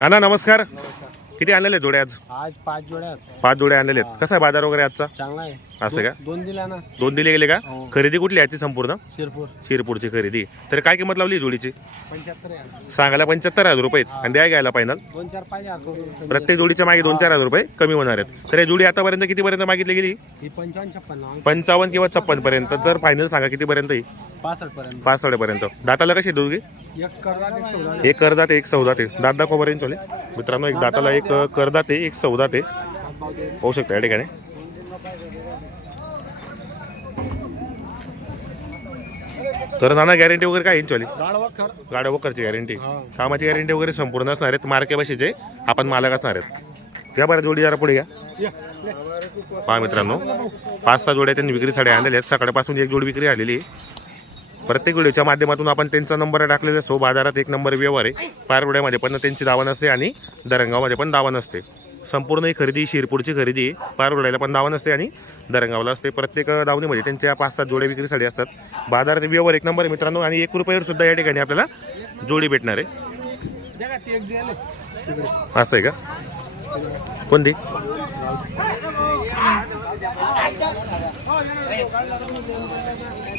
अण्णा नमस्कार. किती आणलेले जोडे आज? आज पाच जोड्या आहेत. पाच जोडे आणलेले आहेत. कसा आहे बाजार वगैरे आजचा? चांगला आहे. असं का? दोन दिल्या ना. दोन दिले गेले का? हो. खरेदी कुठली याची संपूर्ण? शिरपूर. शिरपूरची खरेदी. तर काय किंमत लावली जोडीची? पंच्याहत्तर आहे सांगायला पंच्याहत्तर हजार रुपये आहेत. आणि द्या घ्यायला फायनल दोन चार पाहिजे आता. प्रत्येक जोडीच्या मागे दोन चार हजार रुपये कमी होणार आहेत. तर या जोडी आतापर्यंत कितीपर्यंत मागितली गेली? ही पंचावन्न छप्पन पंचावन्न किंवा छप्पन पर्यंत. तर फायनल सांगा कितीपर्यंत येईल पासष्ट पर्यंत. पाच साडेपर्यंत दाताला कशी आहे दोघी? एक करदात एक सौदा एक करदात एक सौदात. आहे दात दाखवा बरेंच चले मित्रांनो एक दाताला एक करदात एक सौदात. पाहू शकता या ठिकाणी. तर नाना गॅरंटी वगैरे काय यांची वखर गाड्या वकरची गॅरंटी. कामाची गॅरंटी वगैरे संपूर्ण असणार आहेत. मार्के बशीचे आपण मालक असणार आहेत. या बरं जोडी जरा पुढे या. पहा मित्रांनो पाच सहा जोड्या त्यांनी विक्रीसाठी आणलेल्या आहेत. सकाळपासून एक जोडी विक्री आलेली आहे. प्रत्येक व्हिडिओच्या माध्यमातून आपण त्यांचा नंबर टाकलेला सो बाजारात एक नंबर व्यवहार आहे. पारवड्यामध्ये पण त्यांची दावा नसते आणि दरंगावमध्ये पण दावा नसते संपूर्ण ही खरेदी शिरपूरची खरेदी आहे. पारवड्याला पण दावा नसते आणि दरंगावला असते. प्रत्येक दावणीमध्ये त्यांच्या पाच सात जोड्या विक्रीसाठी असतात. बाजारात व्यवहार एक नंबर मित्रांनो आणि एक रुपयावर सुद्धा या ठिकाणी आपल्याला जोडी भेटणार आहे. असं आहे का? कोणती?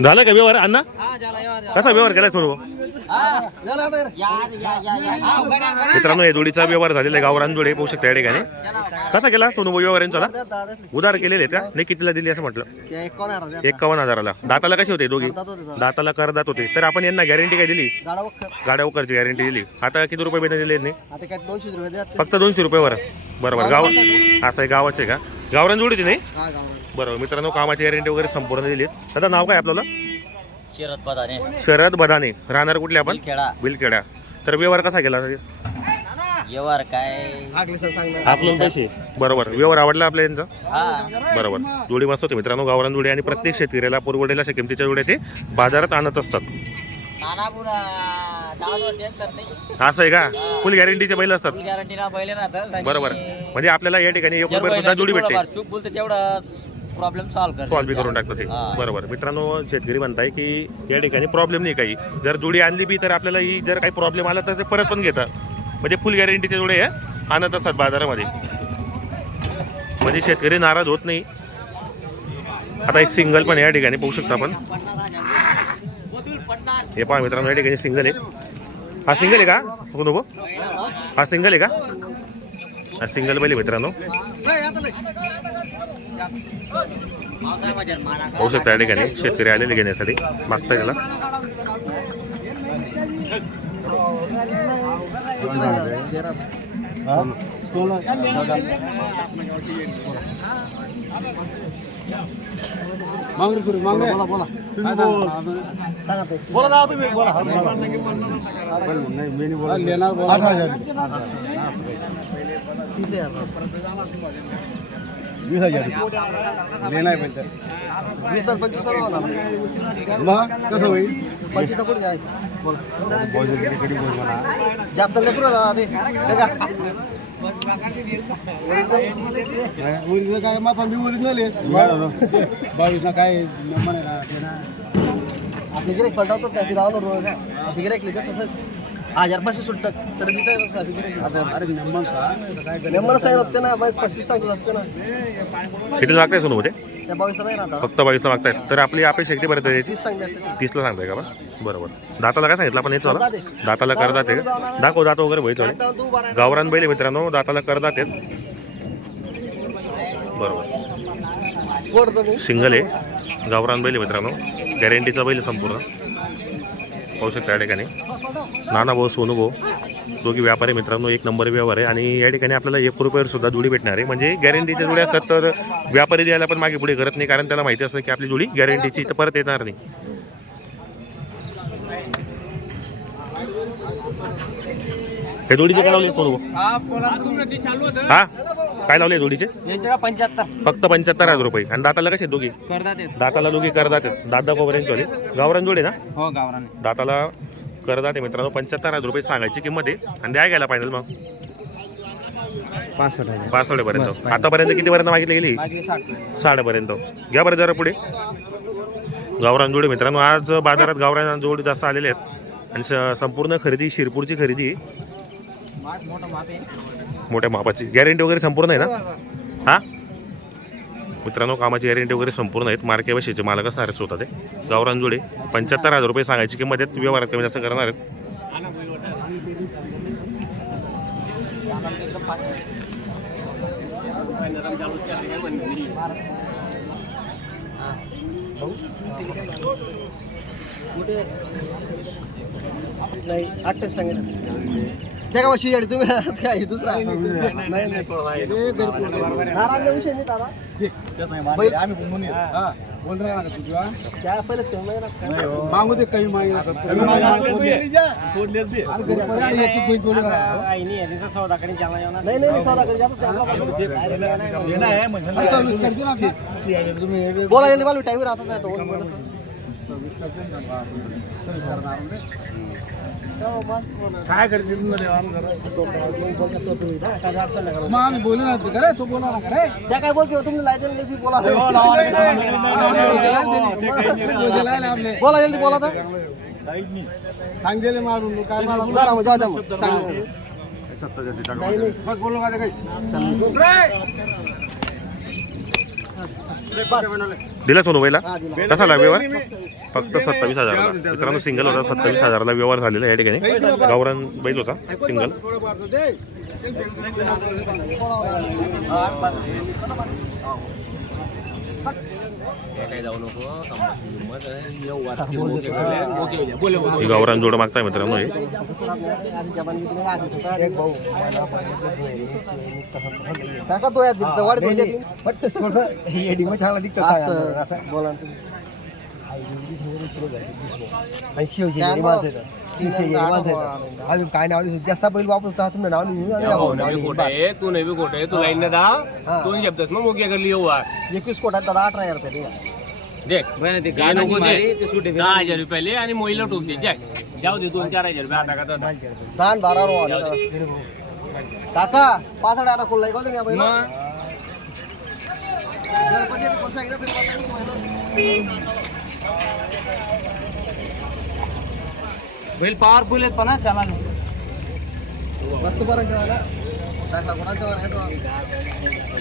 झालं का व्यवहार अण्णा? कसा व्यवहार केलाय सर्व मित्रांनो या जोडीचा व्यवहार झालेला आहे. गावरान जोडे पाहू शकता या ठिकाणी. कसा केला सोनू व्यवहार यांचा? उधार केलेले त्या का? नाही कितीला दिली असं म्हटलं. एकावन्न हजाराला. दाताला कसे होते दोघी? दाताला करदात होते. तर आपण यांना गॅरंटी काय दिली? गाड्या वकरची गॅरंटी दिली. आता किती रुपये भेटत दिले नाही फक्त दोनशे रुपये द्या फक्त दोनशे रुपयावर बरोबर. गाव असं आहे गावाचे का? गावरान जोडी नाही? बरोबर. मित्रांनो कामाची गॅरंटी वगैरे संपूर्ण दिली दादा नाव काय आपल्याला शरद बदाने. शरद बदाने. राहणार कुठले आपण? खेळा बिलखेडा. तर व्यवहार कसा केला? व्यवहार काय? आपलं पैसे. बरोबर. व्यवहार आवडला आपल्या यांचा? हा. बरोबर. जोडी मस्त होती मित्रांनो गावरान जोडी आणि प्रत्येक शेतकऱ्याला पुरवडेला अशा किमतीच्या जोड्या ते बाजारात आणत असतात. असं आहे का? फुल गॅरंटीचे बैल असतात. बरोबर. म्हणजे आपल्याला या ठिकाणी एक रुपये सुद्धा जोडी भेटते. प्रॉब्लेम सॉल्व्ह कर सॉल्व्ह करून टाकतं ते. बरोबर. मित्रांनो शेतकरी म्हणताय की या ठिकाणी प्रॉब्लेम नाही काही. जर जोडी आणली बी तर आपल्याला ही जर काही प्रॉब्लेम आला तर ते परत पण घेतात. म्हणजे फुल गॅरंटीचे जोडे आणत असतात बाजारामध्ये. म्हणजे शेतकरी नाराज होत नाही. आता एक सिंगल पण या ठिकाणी पाहू शकता आपण. हे पहा मित्रांनो या ठिकाणी सिंगल आहे. हा सिंगल आहे का? बघू नको. हा सिंगल आहे का? हा सिंगल बैल आहे मित्रांनो. पाहू शकता या ठिकाणी शेतकरी आलेले घेण्यासाठी मागता त्याला मांग रे सुरू मांग बोला बोला बोला. दादा तुम्ही बोला. लेणार वीस हजार लेणार आहे वीस तर पंचवीस सर्व होणार. मग कसं होईल? पंचवीस कुठे जायचं बोला. जास्त लेकरू ते ओरिजिनल काय मग पण ओरिजिनल आहे बावीस ना काय आपले गिरेक पलटावतो त्या फिरावलं रोज काय आपली गिरेक लिहिते तसंच. हजार पाचशे सुट्टक तर तिथे अरे नंबर नंबर साहेब होते ना बावीस सांगतो लागते ना किती लागताय सोनू मध्ये त्या बावीस नाही राहता फक्त बावीसला मागतायत तर आपली अपेक्षा किती पर्यंत यायची तीस सांगते तीसला सांगताय का बा? बरोबर. दाताला काय सांगितलं आपण याचं वाला? दाताला करदात आहे दाखव दात वगैरे व्हायचं बारा गावरान बैल मित्रांनो दाताला करदात बरोबर. सिंगल आहे. गावरान बैल मित्रांनो. गॅरंटीचा बैल संपूर्ण. पाहू शकता या ठिकाणी. नाना भाऊ सोनू भाऊ दोघी व्यापारी मित्रांनो एक नंबर व्यवहार आहे. आणि या ठिकाणी आपल्याला एक रुपयावर सुद्धा जुळी भेटणार आहे. म्हणजे गॅरंटीच्या जुळ्या असतात तर व्यापारी द्यायला पण मागे पुढे करत नाही. कारण त्याला माहिती असतं की आपली जुळी गॅरंटीची तर परत येणार नाही. हे जोडीचे काय लावले भाऊ? हा? काय लावले जोडीचे फक्त पंच्याहत्तर हजार रुपये. आणि दाताला कसे आहेत दोघी? दाताला दोघी करदात आहेत. दादा कोबऱ्यांची वाले. गावरान जोडे ना? हो गावराने दाताला करदात आहे मित्रांनो. पंच्याहत्तर हजार रुपये सांगायची किंमत आहे. आणि द्या घ्यायला पाहिजे मग. हजार. पाच पर्यंत आतापर्यंत मागितली गेली? साडेपर्यंत घ्या बरं जरा पुढे. गावरान जोडे मित्रांनो आज बाजारात गावरान जोडी जास्त आलेले आहेत. आणि संपूर्ण खरेदी शिरपूरची खरेदी. मोठ्या मापाची. गॅरंटी वगैरे संपूर्ण आहे ना? हा? मित्रांनो कामाची गॅरंटी वगैरे संपूर्ण आहेत. मार्के बशीचे मालक सारस स्वतः ते गावरांजोडे पंच्याहत्तर हजार रुपये सांगायची किंमत आहेत व्यवहारात कमी जास्त करणार आहेत. नाही अठ्ठावीस सांगितलं. त्या का शियाडी तुम्ही काय दुसरा. नाही नाही नारायण विषय नाही दादा. बैल- त्या पहिलेच कमी महिना काय? मागू दे. काही मागे नाही नाही सौदा करी जातो बोला गेली मला टाईम राहतात नाही तो बोला काय करते आम्ही बोलू ना का रे तू बोला ना रे त्या काय बोलते तुम्ही लायसन कशी बोला बोला जल्दी बोला तर सांगले मारून काय बरं मग जाऊ द्या मग चांगलं. नाही, नाही. बरं. दिला सोनू दिला. कसा लागला व्यवहार? फक्त सत्तावीस हजाराला मित्रांनो सिंगल होता सत्तावीस हजाराला व्यवहार झालेला या ठिकाणी. गावरान बैल होता सिंगल ही गावरान जोड मागताय मित्रांनो हे. बोला ना तुम्ही शिवशी काय माणसं नाव? आहेत शिवशी माणसं आहेत अजून काय नाव नाही. जास्त बैल वापरतो तुम्ही नाव नाही घेऊ आणि आपण नाव नाही घेऊ. खोटे तू नाही खोटे तू लाईन ना दहा दोन शब्दच मग मोक्या करली येऊ एकवीस कोटात दादा अठरा हजार रुपये ठीक आहे. देख हे नको दे. दहा हजार रुपये आणि मोईला टोक दे जाय जाऊ दे दोन चार हजार रुपये आता का तर. दान बारा रो आले दादा. काका पाच आठ आता खुल्ला का नाही बैल? मग गणपती आणि कोण सांगितलं तरी मला नाही माहिती. ठेवा नाही ठेवा.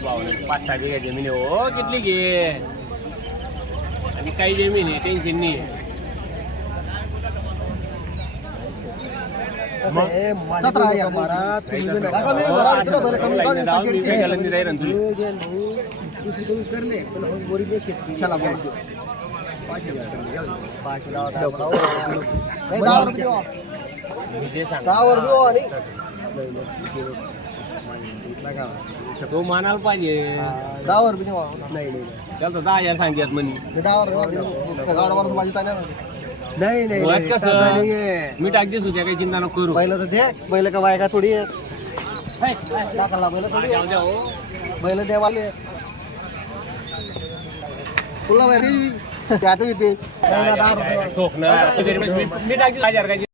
भावना पाच सहा बिघा जमीन आहे हो कितली घे आणि काही जमीन आहे टेन्शन नाही कसं आहे, माझ्या सतरा बैल हजार. मारा, तुम्ही बी नका. काका मी बरं किती बैल कमी कमी जाऊन पंचेचाळीस काय आहे. केलं नाही राहिलं ना तुला. नियोजन भाऊ, दुसरीकडून करले पण हो, चला बोला. पाच टाका. नाही दहा ते आणि नाही, नाही, मानायला पाहिजे दहा वर बिवा. नाही नाही त्याला तर दहा हजार सांगतात म्हणे मी दहा वर बिवा. गावावर माझी ना. नाही नाही नाही, नाहीये. मी टाकते सुद्धा काही चिंता नको करू बैल तर दे बैल का बायका थोडी आहेत. टाकाला बैल थोडी जाऊ आहेत. द्या हो बैल देवाले तुला बाहेर त्यात येते नाही ना, दहा रुपये. ठोकणार. मी मी टाकते. हजार काय